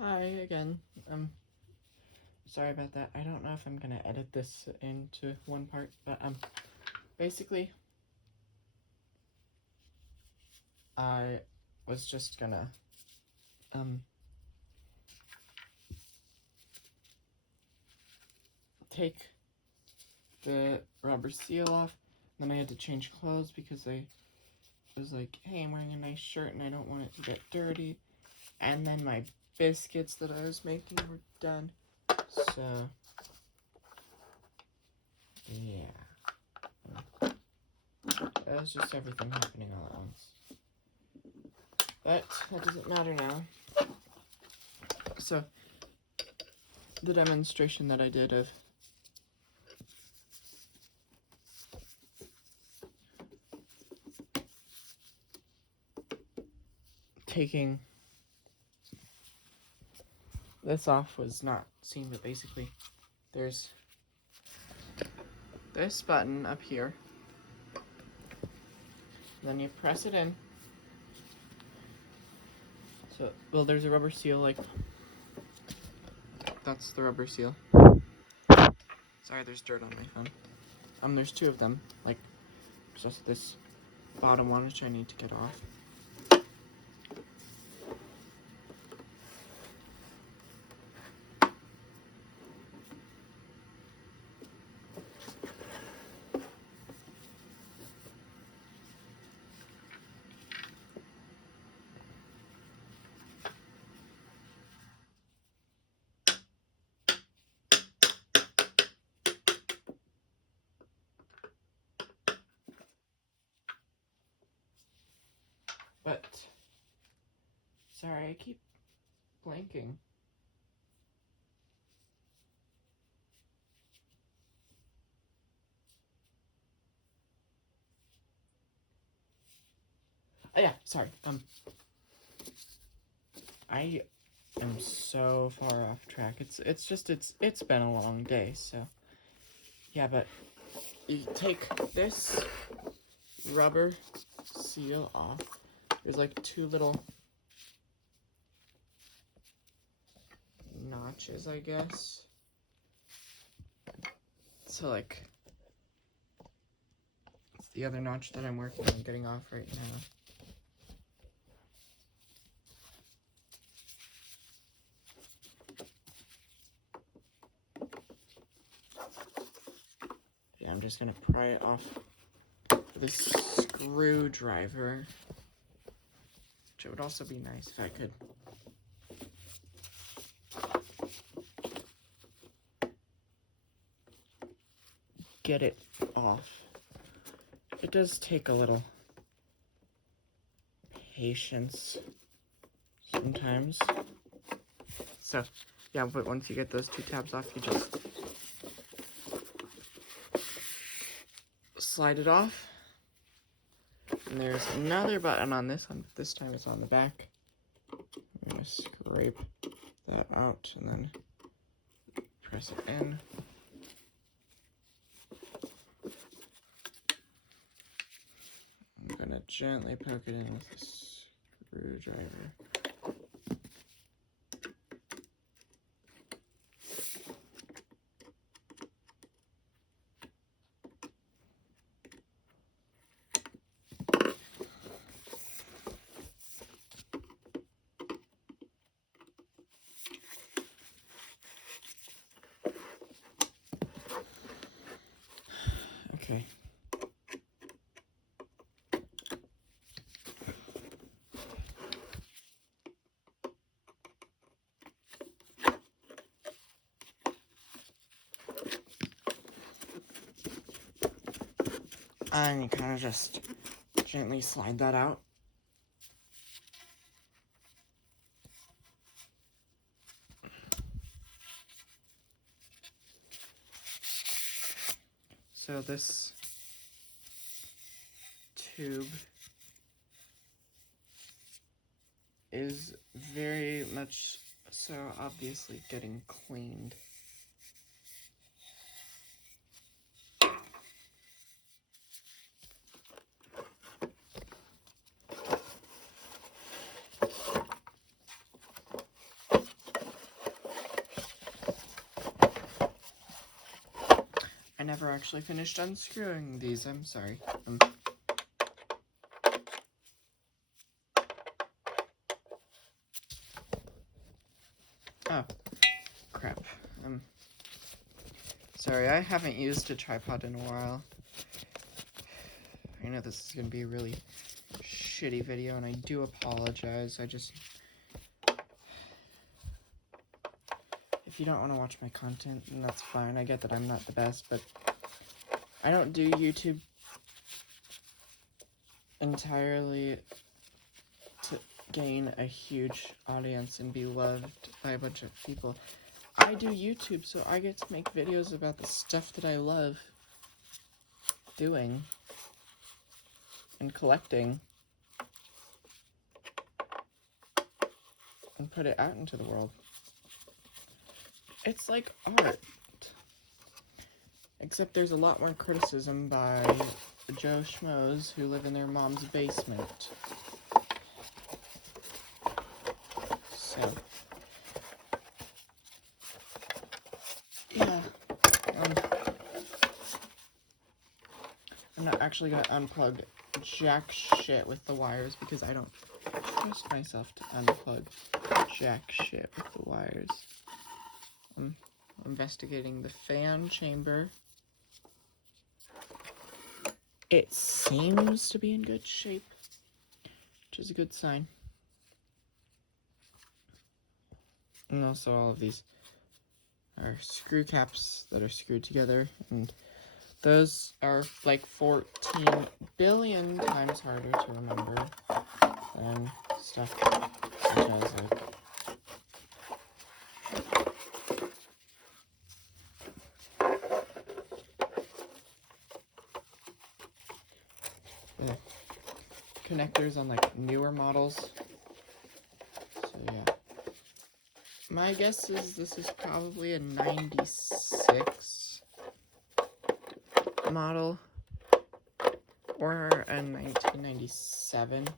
Hi again. Sorry about that. I don't know if I'm gonna edit this into one part, but basically, I was just gonna take the rubber seal off. Then I had to change clothes because I was like, hey, I'm wearing a nice shirt and I don't want it to get dirty. And then my biscuits that I was making were done. So, yeah. That was just everything happening all at once. But that doesn't matter now. So, the demonstration that I did of taking this off was not seen, but basically there's this button up here, then you press it in. So, well, there's a rubber seal, like, that's the rubber seal. Sorry, there's dirt on my phone. There's two of them, like, just this bottom one, which I need to get off. But, sorry, I keep blanking. Oh yeah, sorry, I am so far off track. It's been a long day, so, yeah, but you take this rubber seal off. There's like two little notches, I guess. So like, it's the other notch that I'm working on getting off right now. Yeah, I'm just gonna pry it off with a screwdriver, which would also be nice if I could. Get it off. It does take a little patience sometimes. So, yeah, but once you get those two tabs off, you just slide it off. And there's another button on this one. This time it's on the back. I'm gonna scrape that out and then press it in. I'm gonna gently poke it in with a screwdriver. Okay. And you kind of just gently slide that out. So this tube is very much so obviously getting cleaned. never actually finished unscrewing these. I'm sorry. Oh, crap. Sorry, I haven't used a tripod in a while. I know this is going to be a really shitty video, and I do apologize. If you don't want to watch my content, then that's fine. I get that I'm not the best, but I don't do YouTube entirely to gain a huge audience and be loved by a bunch of people. I do YouTube so I get to make videos about the stuff that I love doing and collecting and put it out into the world. It's like art, except there's a lot more criticism by Joe Schmoes who live in their mom's basement. So, yeah, I'm not actually gonna unplug jack shit with the wires because I don't trust myself to unplug jack shit with the wires. I'm investigating the fan chamber. It seems to be in good shape, which is a good sign. And also all of these are screw caps that are screwed together, and those are like 14 billion times harder to remember than stuff such as like the connectors on like newer models. So yeah. My guess is this is probably a 96 model or a 1997,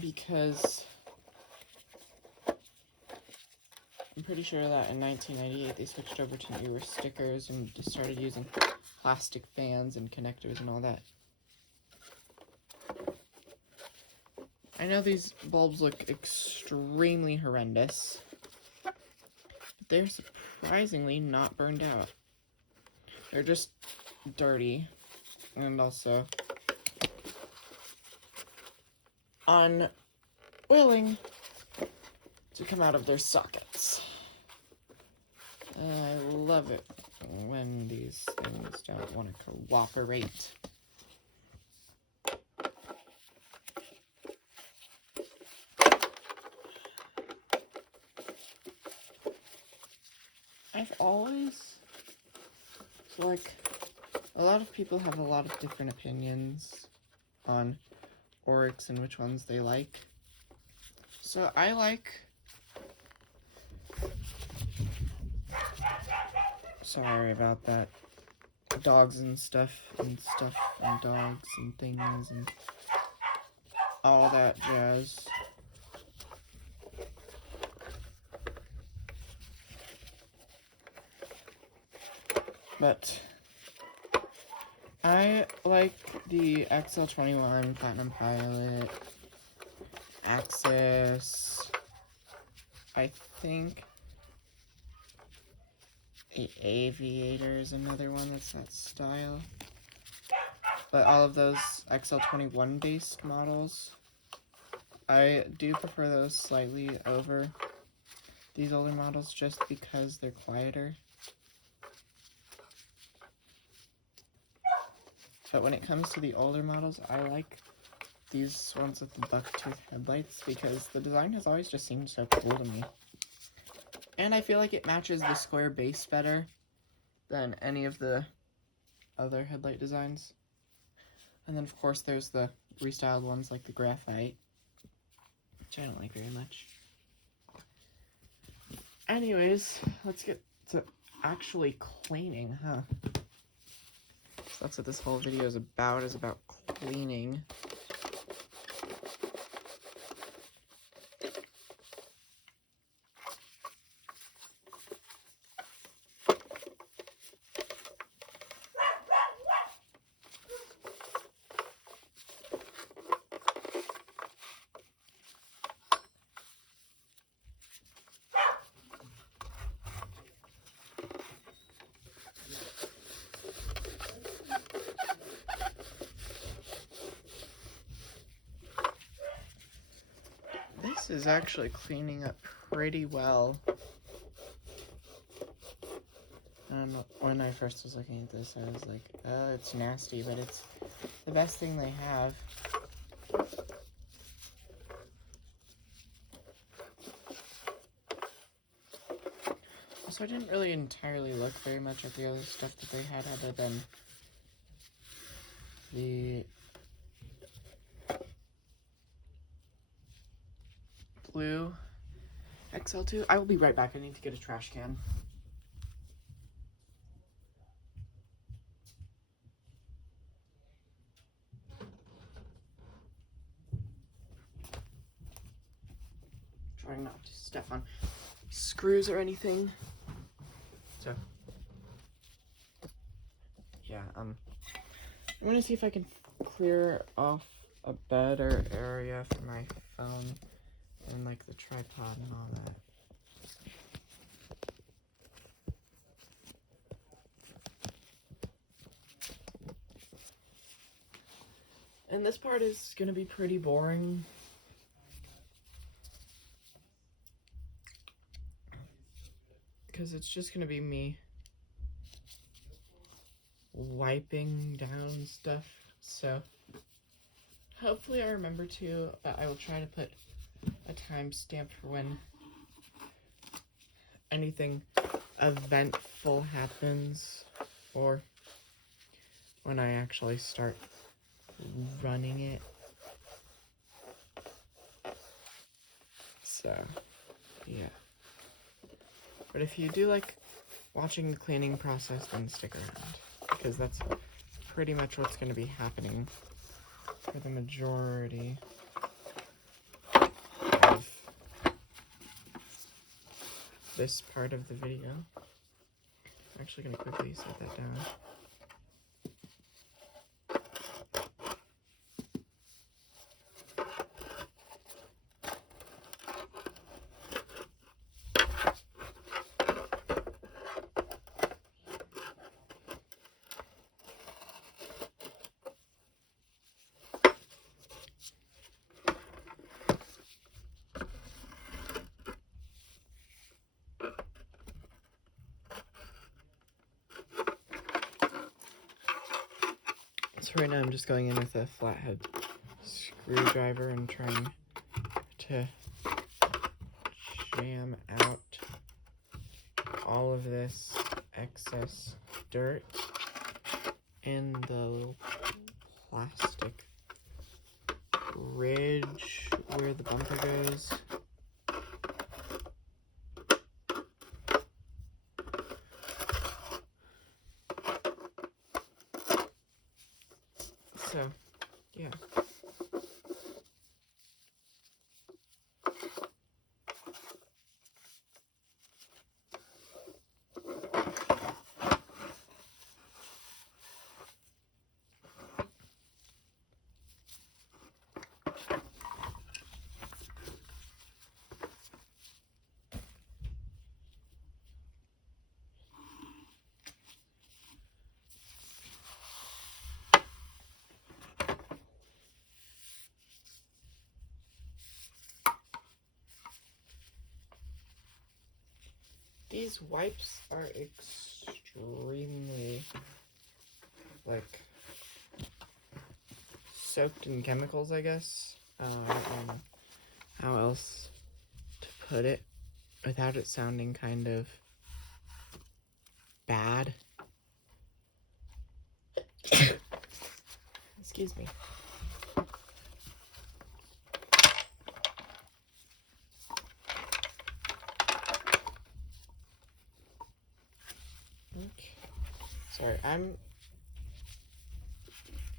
because I'm pretty sure that in 1998 they switched over to newer stickers and just started using plastic fans and connectors and all that. I know these bulbs look extremely horrendous, but they're surprisingly not burned out. They're just dirty and also unwilling to come out of their sockets. I love it when these things don't want to cooperate. I've always, like, a lot of people have a lot of different opinions on Oryx and which ones they like. So I like, sorry about that, dogs and stuff and dogs and things and all that jazz. But I like the XL91 Platinum Pilot, Axis, I think the Aviator is another one that's that style. But all of those XL21 based models, I do prefer those slightly over these older models just because they're quieter. But when it comes to the older models, I like these ones with the bucktooth headlights because the design has always just seemed so cool to me. And I feel like it matches the square base better than any of the other headlight designs. And then of course there's the restyled ones like the graphite, which I don't like very much. Anyways, let's get to actually cleaning, huh? So that's what this whole video is about cleaning. This is actually cleaning up pretty well. When I first was looking at this, I was like, oh, it's nasty, but it's the best thing they have. So I didn't really entirely look very much at the other stuff that they had other than the blue XL2. I will be right back. I need to get a trash can. Trying not to step on screws or anything. So, yeah, I'm gonna see if I can clear off a better area for my phone and like the tripod and all that. And this part is gonna be pretty boring. Because it's just gonna be me wiping down stuff. So hopefully I remember to, but I will try to put a timestamp for when anything eventful happens or when I actually start running it. So, yeah. But if you do like watching the cleaning process, then stick around, because that's pretty much what's going to be happening for the majority of this part of the video. I'm actually going to quickly set that down. So right now I'm just going in with a flathead screwdriver and trying to jam out all of this excess dirt in the little plastic ridge where the bumper goes. So, yeah. These wipes are extremely, like, soaked in chemicals, I guess. I don't know how else to put it without it sounding kind of bad. Excuse me. Okay. Sorry, I'm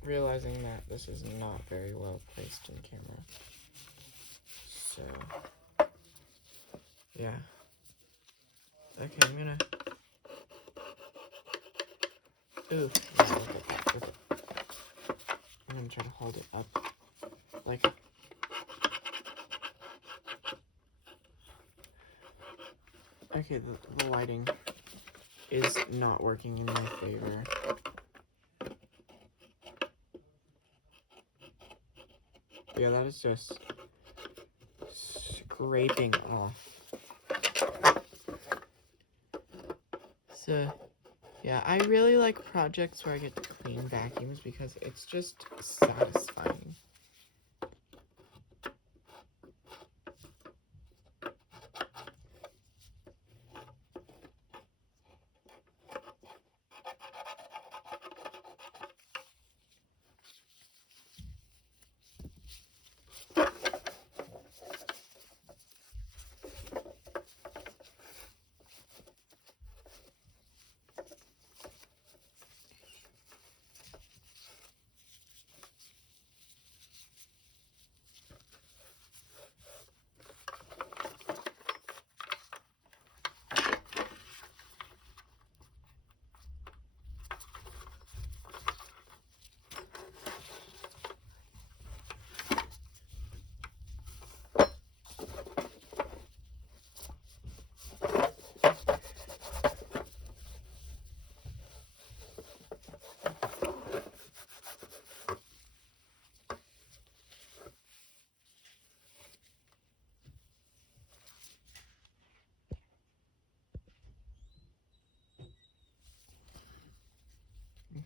realizing that this is not very well placed in camera. So, yeah. Okay, I'm gonna... Ooh, yeah, look at that. Look at... I'm gonna try to hold it up. Like... Okay, the lighting is not working in my favor. Yeah, that is just scraping off. So, yeah, I really like projects where I get to clean vacuums because it's just satisfying.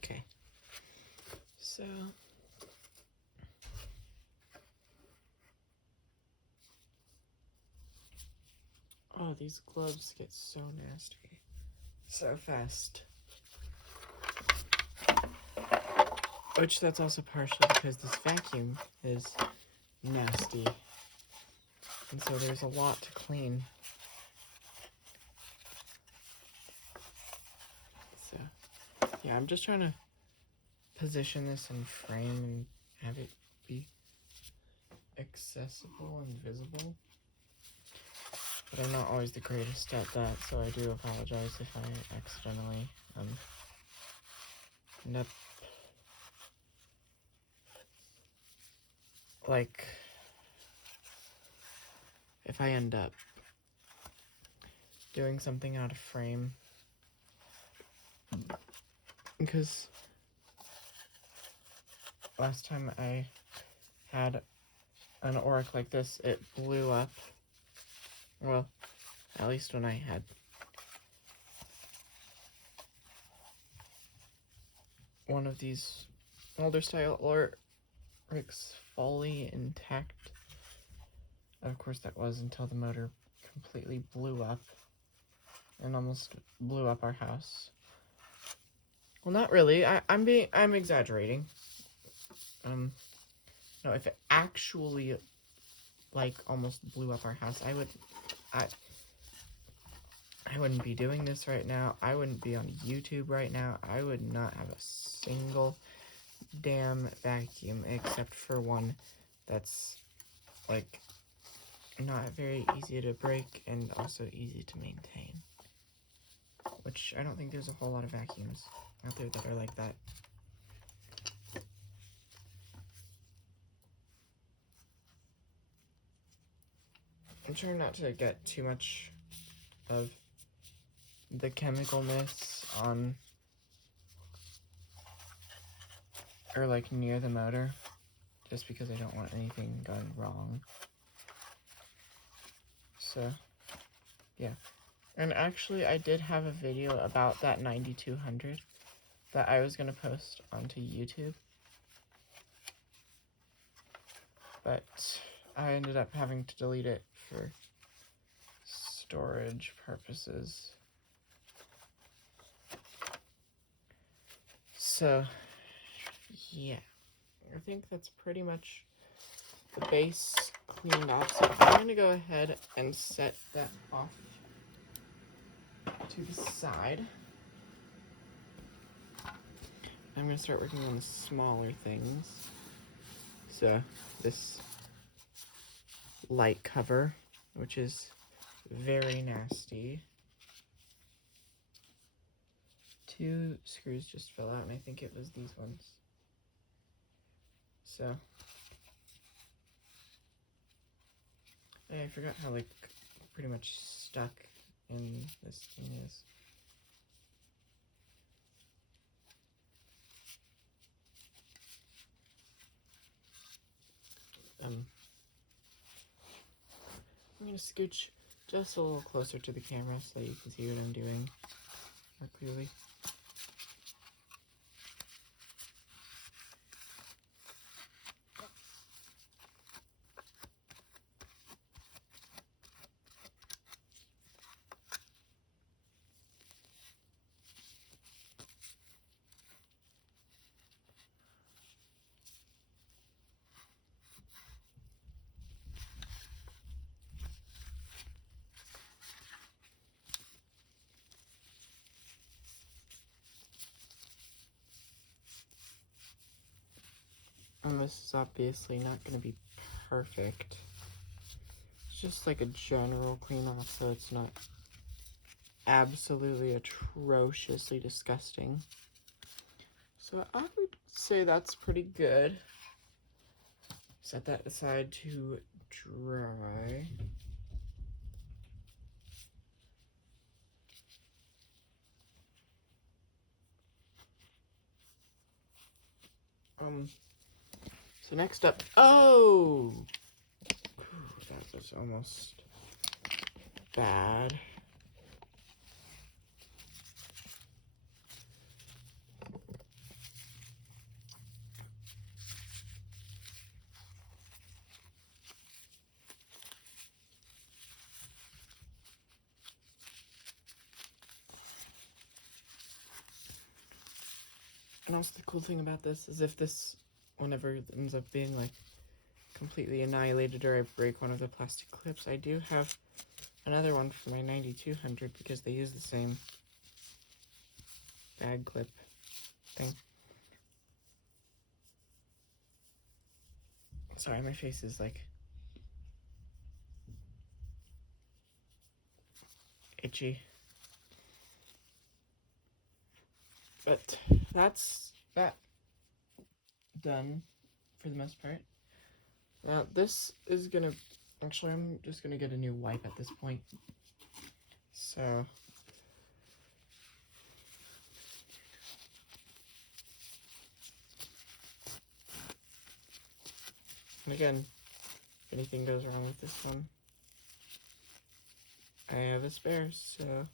Okay, so oh, these gloves get so nasty so fast. Which that's also partially because this vacuum is nasty. And so there's a lot to clean. So, yeah, I'm just trying to position this in frame and have it be accessible and visible. But I'm not always the greatest at that, so I do apologize if I accidentally end up like if I end up doing something out of frame, because last time I had an Oric like this, it blew up. Well, at least when I had one of these older style Orics fully intact. Of course, that was until the motor completely blew up and almost blew up our house. Well, not really. I'm exaggerating. No, if it actually like almost blew up our house, I wouldn't be doing this right now. I wouldn't be on YouTube right now. I would not have a single damn vacuum except for one that's like not very easy to break and also easy to maintain. Which I don't think there's a whole lot of vacuums out there that are like that. I'm trying not to get too much of the chemicalness on or like near the motor, just because I don't want anything going wrong. So, yeah. And actually, I did have a video about that 9200 that I was going to post onto YouTube. But I ended up having to delete it for storage purposes. So, yeah. I think that's pretty much the base cleaned off. So I'm going to go ahead and set that off to the side. I'm going to start working on the smaller things. So this light cover, which is very nasty. 2 screws just fell out, and I think it was these ones. So I forgot how like pretty much stuck in this thing is. I'm going to scooch just a little closer to the camera so that you can see what I'm doing more clearly. And this is obviously not going to be perfect. It's just like a general clean off, so it's not absolutely atrociously disgusting. So I would say that's pretty good. Set that aside to dry. So next up, oh! That was almost bad. And also the cool thing about this is if this, whenever it ends up being like completely annihilated or I break one of the plastic clips, I do have another one for my 9200 because they use the same bag clip thing. Sorry, my face is like itchy. But that's that done for the most part. Now this is gonna, actually I'm just gonna get a new wipe at this point. So and again, if anything goes wrong with this one, I have a spare, so